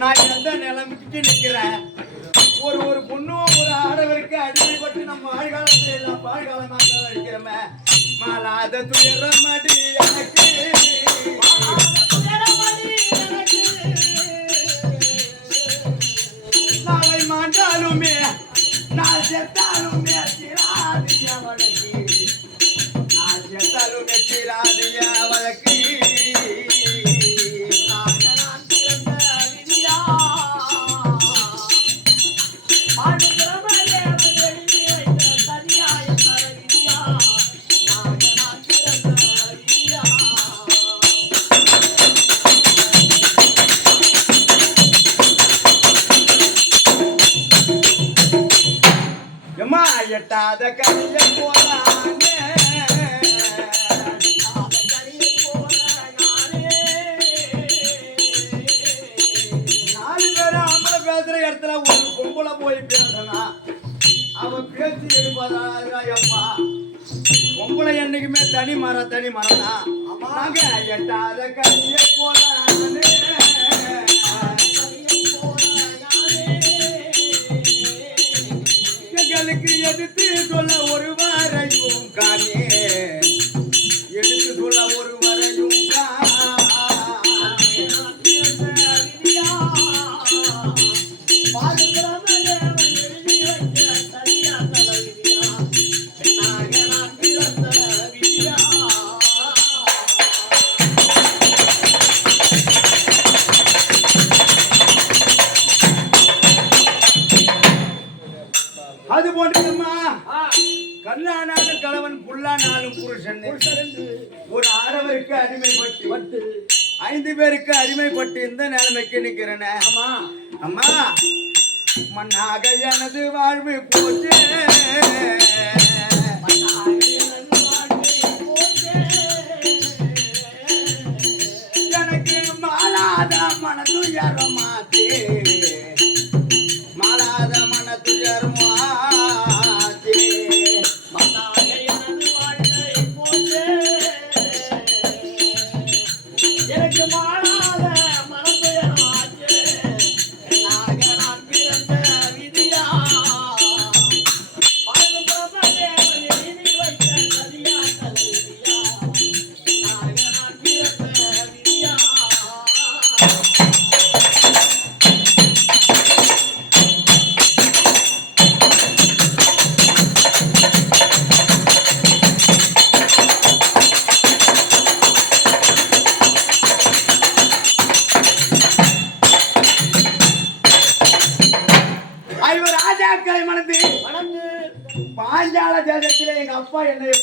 நான் எந்த நிலைமைக்கு நிக்கிறேன். ஒரு பொண்ணும் ஒரு ஆடவருக்கு அடிமைப்பட்டு நம்ம வாழ்காலத்துல எல்லாம் பாழ்காலமாக இருக்கிறோமே. மாலாத துயரமடி எனக்கு, நாளை மாண்டாலுமே நான் செத்தாலுமே தீராது வழக்கு, நான் செத்தாலுமே தீராது வழக்கு. எட்டாத கனியை போலானே, நாலு பேரும் ஆம்பளை பேசுற இடத்துல ஒரு பொம்பளை போய் பேசனா அவன் பேசி எடுப்பதா? பொம்பளை என்னைக்குமே தனி மரம் தான். நாங்க எட்டாத கனியை போலானே, எடுத்து சொல்ல ஒரு வரையும் காணே, எடுத்து சொல்ல ஒரு வரையும் அது போன்றதுமா. கல்லானாலும் கணவன் புல்லானாலும் புருஷன் ஒரு ஆடவருக்கு அடிமைப்பட்டு 5 பேருக்கு அடிமைப்பட்டு இந்த நிலைமைக்கு நிக்கிறேன். அம்மா மண்ணாக எனது வாழ்வு போச்சு, எனக்கு மாலாத மன துயரமாத்தே, மாலாத மன துயரமா பாஞ்சால தேசத்திலே எங்க அப்பா என்னை